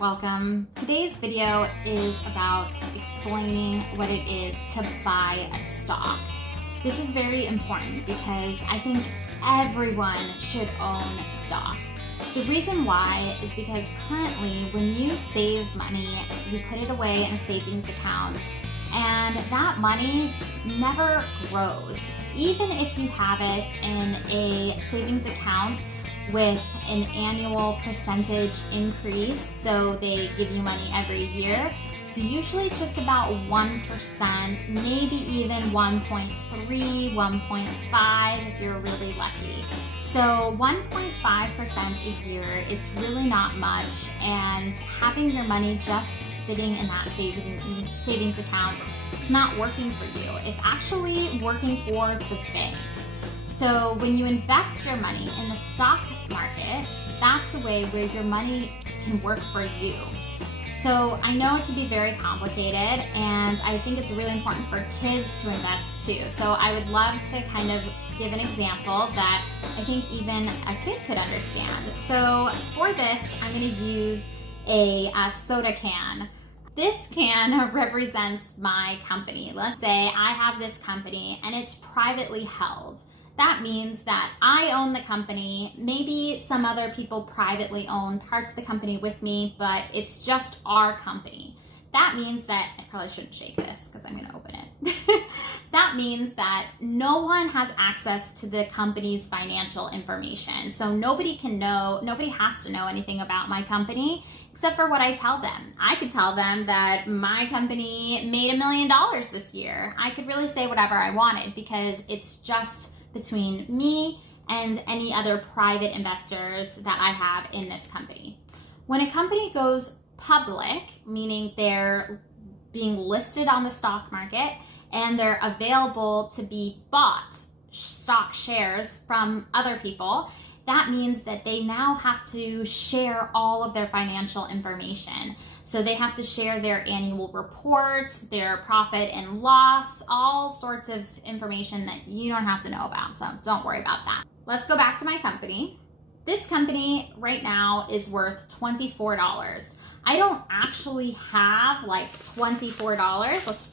Welcome. Today's video is about explaining what it is to buy a stock. This is very important because I think everyone should own stock. The reason why is because currently when you save money, you put it away in a savings account and that money never grows. Even if you have it in a savings account with an annual percentage increase, so they give you money every year, it's usually just about 1%, maybe even 1.3, 1.5 if you're really lucky. So 1.5% a year, it's really not much, and having your money just sitting in that savings account, it's not working for you. It's actually working for the bank. So when you invest your money in the stock market, that's a way where your money can work for you. So I know it can be very complicated, and I think it's really important for kids to invest too. So I would love to kind of give an example that I think even a kid could understand. So for this, I'm going to use a soda can. This can represents my company. Let's say I have this company and it's privately held. That means that I own the company, maybe some other people privately own parts of the company with me, but it's just our company. That means that, I probably shouldn't shake this because I'm gonna open it. That means that no one has access to the company's financial information. So nobody has to know anything about my company except for what I tell them. I could tell them that my company made $1 million this year. I could really say whatever I wanted because it's just between me and any other private investors that I have in this company. When a company goes public, meaning they're being listed on the stock market and they're available to be bought, stock shares from other people, that means that they now have to share all of their financial information. So they have to share their annual report, their profit and loss, all sorts of information that you don't have to know about. So don't worry about that. Let's go back to my company. This company right now is worth $24. I don't actually have like $24. Let's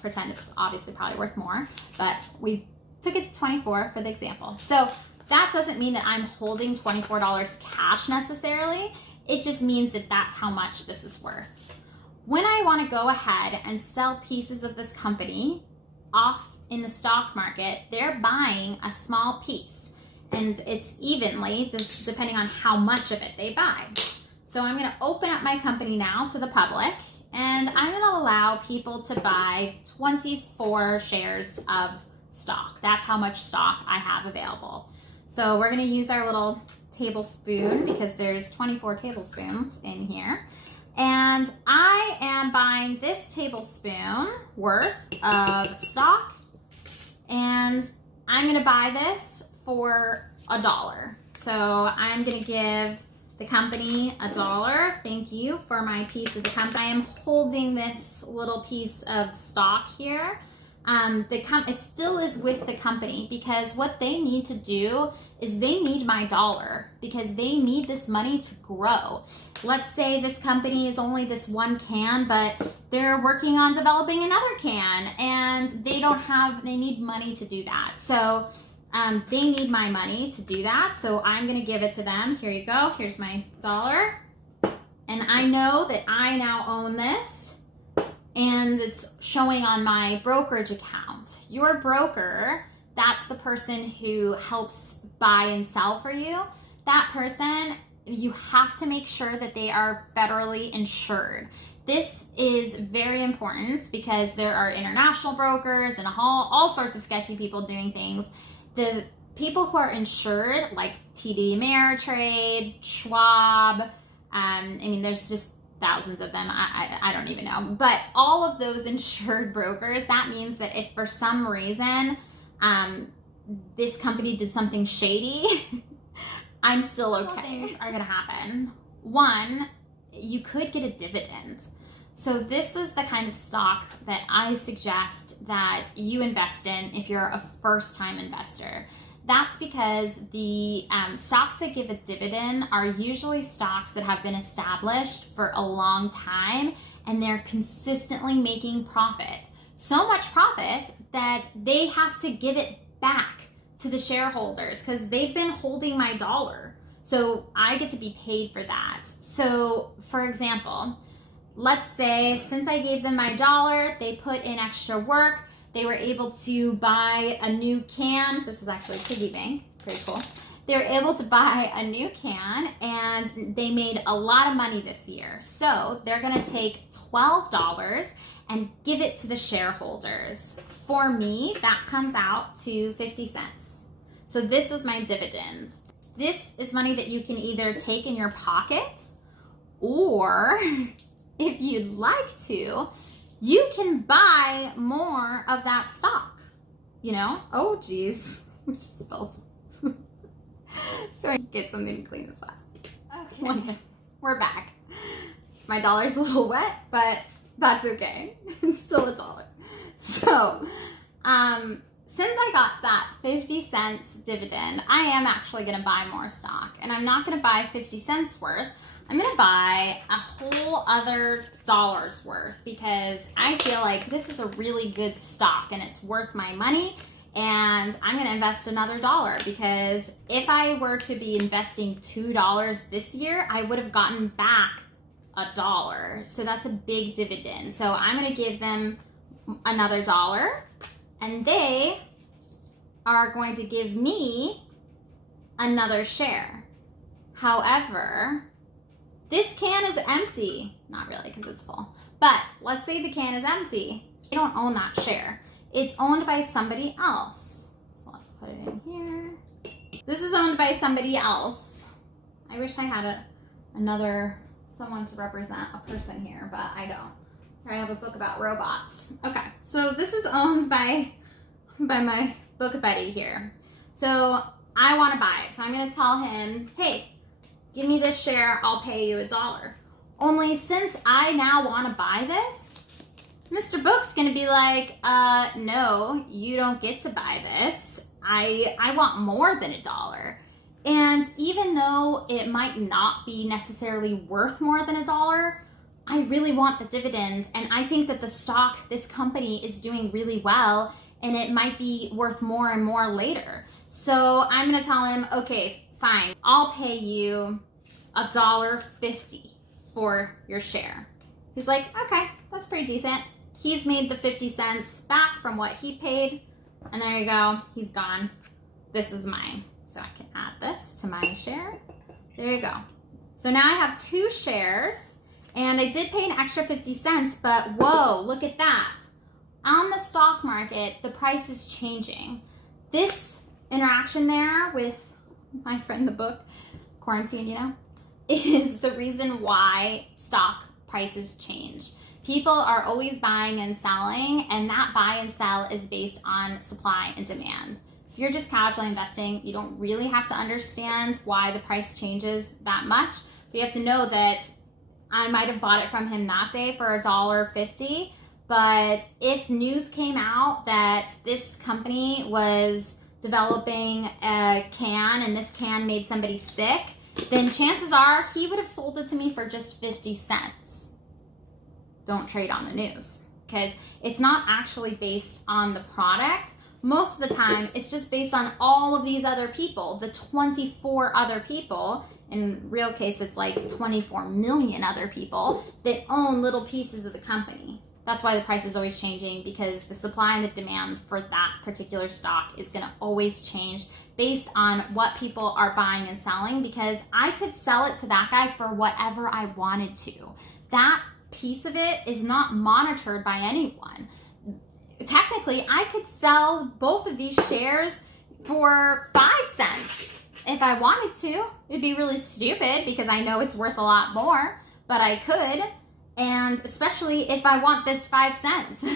pretend it's obviously probably worth more, but we took it to 24 for the example. So that doesn't mean that I'm holding $24 cash necessarily. It just means that that's how much this is worth. When I want to go ahead and sell pieces of this company off in the stock market, they're buying a small piece, and it's evenly, just depending on how much of it they buy. So I'm going to open up my company now to the public, and I'm going to allow people to buy 24 shares of stock. That's how much stock I have available. So we're going to use our little tablespoon because there's 24 tablespoons in here. And I am buying this tablespoon worth of stock, and I'm going to buy this for $1. So I'm going to give the company $1. Thank you for my piece of the company. I am holding this little piece of stock here. It still is with the company because what they need to do is they need my dollar because they need this money to grow. Let's say this company is only this one can, but they're working on developing another can and they need money to do that. So they need my money to do that. So I'm going to give it to them. Here you go. Here's my dollar. And I know that I now own this. And it's showing on my brokerage account. Your broker, that's the person who helps buy and sell for you. That person, you have to make sure that they are federally insured. This is very important because there are international brokers and all sorts of sketchy people doing things. The people who are insured, like TD Ameritrade, Schwab, there's just thousands of them, I don't even know. But all of those insured brokers, that means that if for some reason this company did something shady, I'm still okay. Things are gonna happen. One, you could get a dividend. So this is the kind of stock that I suggest that you invest in if you're a first-time investor. That's because the stocks that give a dividend are usually stocks that have been established for a long time and they're consistently making profit. So much profit that they have to give it back to the shareholders because they've been holding my dollar. So I get to be paid for that. So for example, let's say since I gave them my dollar, they put in extra work, they were able to buy a new can. This is actually piggy bank, very cool. They were able to buy a new can and they made a lot of money this year. So they're gonna take $12 and give it to the shareholders. For me, that comes out to 50 cents. So this is my dividend. This is money that you can either take in your pocket, or if you'd like to, you can buy more of that stock, you know? Oh geez, we just spilled. So I get something to clean this up. Okay, we're back. My dollar's a little wet, but that's okay. It's still a dollar. So, since I got that 50 cents dividend, I am actually gonna buy more stock. And I'm not gonna buy 50 cents worth. I'm gonna buy a whole other dollar's worth because I feel like this is a really good stock and it's worth my money. And I'm gonna invest another dollar because if I were to be investing $2 this year, I would have gotten back $1. So that's a big dividend. So I'm gonna give them another dollar and they are going to give me another share. However, this can is empty. Not really because it's full. But let's say the can is empty. They don't own that share. It's owned by somebody else. So let's put it in here. This is owned by somebody else. I wish I had someone to represent a person here, but I don't. I have a book about robots. Okay, so this is owned by my book buddy here. So I want to buy it. So I'm going to tell him, hey, give me this share, I'll pay you $1. Only since I now want to buy this, Mr. Book's gonna be like, no, you don't get to buy this. I want more than $1. And even though it might not be necessarily worth more than $1, I really want the dividend. And I think that the stock, this company is doing really well and it might be worth more and more later. So I'm gonna tell him, okay, fine, I'll pay you $1.50 for your share. He's like, okay, that's pretty decent. He's made the 50 cents back from what he paid, and there you go, he's gone. This is mine. So I can add this to my share. There you go. So now I have 2 shares, and I did pay an extra 50 cents, but whoa, look at that. On the stock market, the price is changing. This interaction there with my friend, the book, quarantine, you know, is the reason why stock prices change. People are always buying and selling, and that buy and sell is based on supply and demand. If you're just casually investing, you don't really have to understand why the price changes that much, but you have to know that I might have bought it from him that day for $1.50, but if news came out that this company was developing a can and this can made somebody sick, then chances are he would have sold it to me for just 50 cents. Don't trade on the news because it's not actually based on the product. Most of the time, it's just based on all of these other people, the 24 other people. In real case, it's like 24 million other people that own little pieces of the company. That's why the price is always changing, because the supply and the demand for that particular stock is going to always change based on what people are buying and selling, because I could sell it to that guy for whatever I wanted to. That piece of it is not monitored by anyone. Technically, I could sell both of these shares for 5 cents if I wanted to. It'd be really stupid because I know it's worth a lot more, but I could, and especially if I want this 5 cents.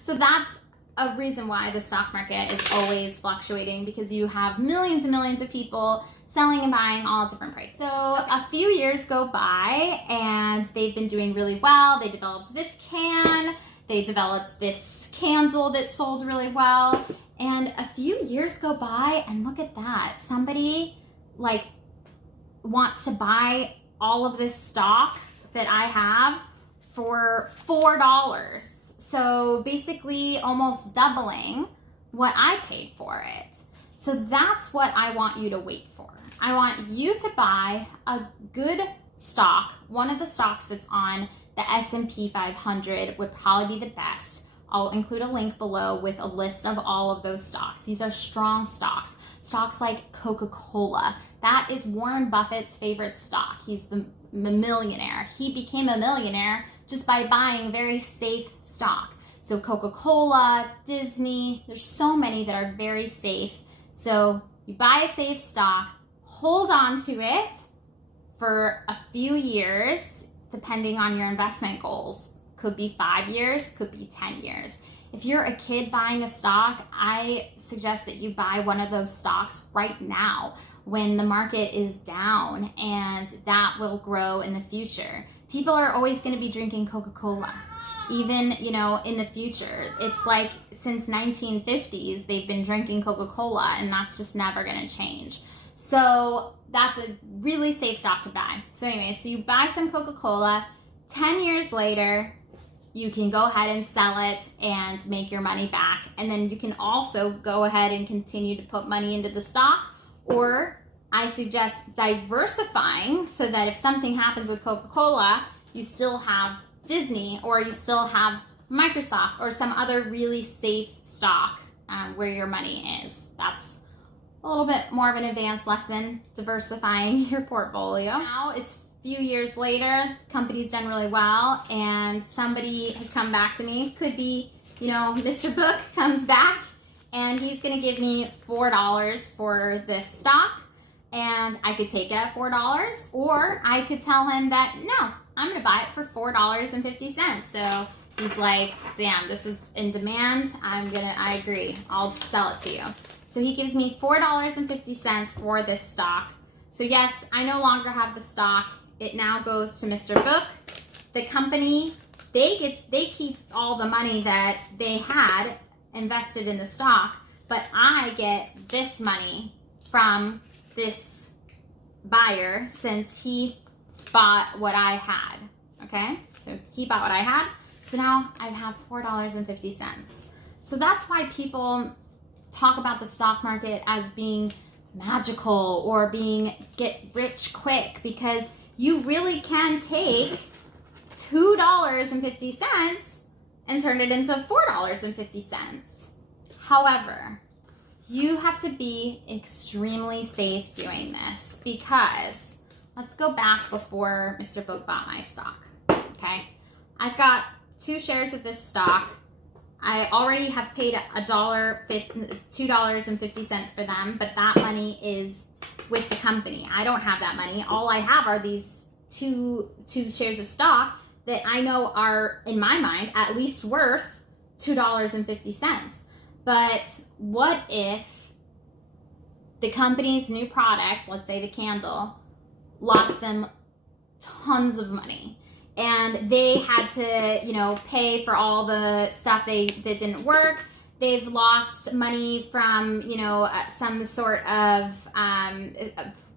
So that's a reason why the stock market is always fluctuating, because you have millions and millions of people selling and buying all different prices. So a few years go by and they've been doing really well. They developed this can They developed this candle that sold really well. And a few years go by and look at that. Somebody like wants to buy all of this stock that I have for $4. So basically almost doubling what I paid for it. So that's what I want you to wait for. I want you to buy a good stock. One of the stocks that's on the S&P 500 would probably be the best. I'll include a link below with a list of all of those stocks. These are strong stocks. Stocks like Coca-Cola. That is Warren Buffett's favorite stock. He's the millionaire. He became a millionaire just by buying very safe stock. So Coca-Cola, Disney, there's so many that are very safe. So you buy a safe stock, hold on to it for a few years, depending on your investment goals. Could be 5 years, could be 10 years. If you're a kid buying a stock, I suggest that you buy one of those stocks right now when the market is down, and that will grow in the future. People are always going to be drinking Coca-Cola, even, in the future. It's like since 1950s, they've been drinking Coca-Cola, and that's just never going to change. So that's a really safe stock to buy. So anyway, so you buy some Coca-Cola, 10 years later, you can go ahead and sell it and make your money back. And then you can also go ahead and continue to put money into the stock, or I suggest diversifying so that if something happens with Coca-Cola, you still have Disney, or you still have Microsoft, or some other really safe stock where your money is. That's a little bit more of an advanced lesson, diversifying your portfolio. Now it's a few years later, the company's done really well, and somebody has come back to me. Could be, Mr. Book comes back, and he's gonna give me $4 for this stock, and I could take it at $4, or I could tell him that, no, I'm gonna buy it for $4.50. So he's like, damn, this is in demand. I agree, I'll sell it to you. So he gives me $4.50 for this stock. So yes, I no longer have the stock. It now goes to Mr. Book. The company, they keep all the money that they had invested in the stock, but I get this money from this buyer since he bought what I had, okay? So he bought what I had, so now I have $4.50. So that's why people talk about the stock market as being magical or being get rich quick, because you really can take $2.50 and turn it into $4.50. However, you have to be extremely safe doing this, because let's go back before Mr. Book bought my stock, okay? I've got 2 shares of this stock. I already have paid $2.50 for them, but that money is with the company. I don't have that money. All I have are these two shares of stock that I know are, in my mind, at least worth $2.50. But what if the company's new product, let's say the candle, lost them tons of money, and they had to, pay for all the stuff that didn't work? They've lost money from, some sort of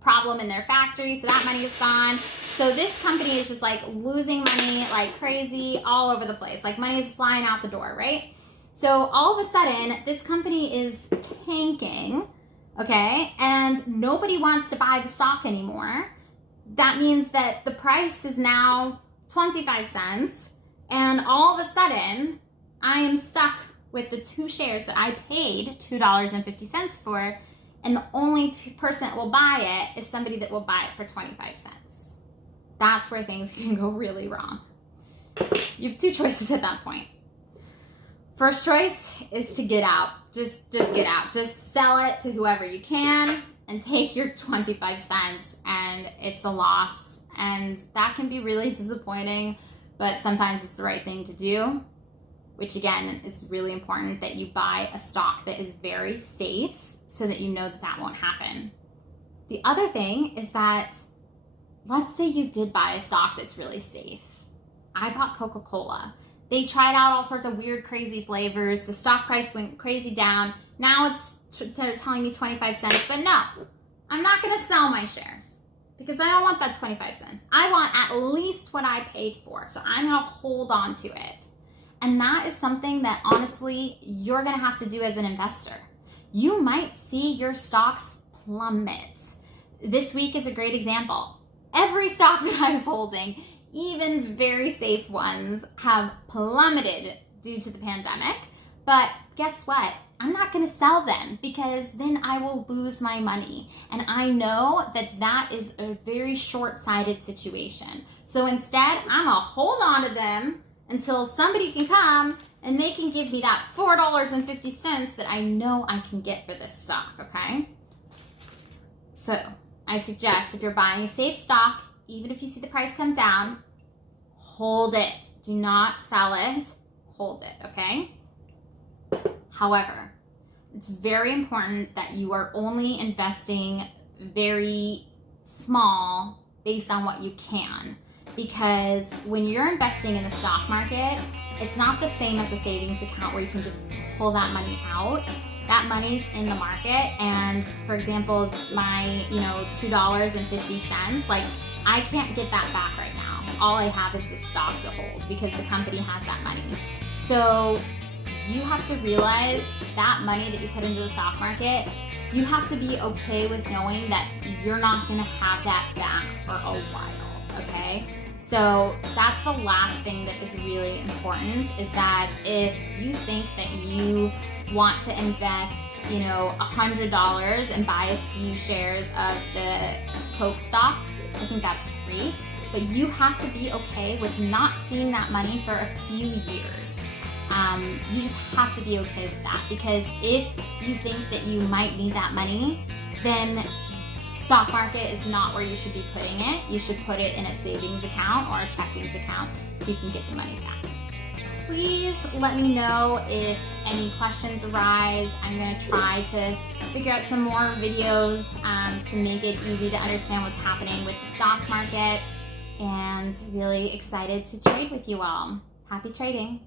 problem in their factory, so that money is gone. So this company is just like losing money like crazy all over the place. Like money is flying out the door, right? So all of a sudden, this company is tanking, okay? And nobody wants to buy the stock anymore. That means that the price is now 25 cents, and all of a sudden, I am stuck with the 2 shares that I paid $2.50 for, and the only person that will buy it is somebody that will buy it for 25 cents. That's where things can go really wrong. You have 2 choices at that point. First choice is to get out. Just get out. Just sell it to whoever you can and take your 25 cents, and it's a loss. And that can be really disappointing, but sometimes it's the right thing to do, which again is really important, that you buy a stock that is very safe so that you know that that won't happen. The other thing is that, let's say you did buy a stock that's really safe. I bought Coca-Cola. They tried out all sorts of weird, crazy flavors. The stock price went crazy down. Now they're telling me 25 cents, but no, I'm not gonna sell my shares because I don't want that 25 cents. I want at least what I paid for. So I'm gonna hold on to it. And that is something that honestly, you're gonna have to do as an investor. You might see your stocks plummet. This week is a great example. Every stock that I was holding, even very safe ones, have plummeted due to the pandemic. But guess what? I'm not gonna sell them because then I will lose my money. And I know that that is a very short-sighted situation. So instead, I'm gonna hold on to them until somebody can come and they can give me that $4.50 that I know I can get for this stock, okay? So I suggest if you're buying a safe stock, even if you see the price come down, hold it. Do not sell it, hold it, okay? However, it's very important that you are only investing very small based on what you can. Because when you're investing in the stock market, it's not the same as a savings account where you can just pull that money out. That money's in the market, and for example, my $2.50, like I can't get that back right now. All I have is the stock to hold because the company has that money. So you have to realize that money that you put into the stock market, you have to be okay with knowing that you're not gonna have that back for a while, okay? So that's the last thing that is really important, is that if you think that you want to invest, $100 and buy a few shares of the Coke stock, I think that's great. But you have to be okay with not seeing that money for a few years. You just have to be okay with that, because if you think that you might need that money, then stock market is not where you should be putting it. You should put it in a savings account or a checkings account so you can get the money back. Please let me know if any questions arise. I'm going to try to figure out some more videos to make it easy to understand what's happening with the stock market, and really excited to trade with you all. Happy trading.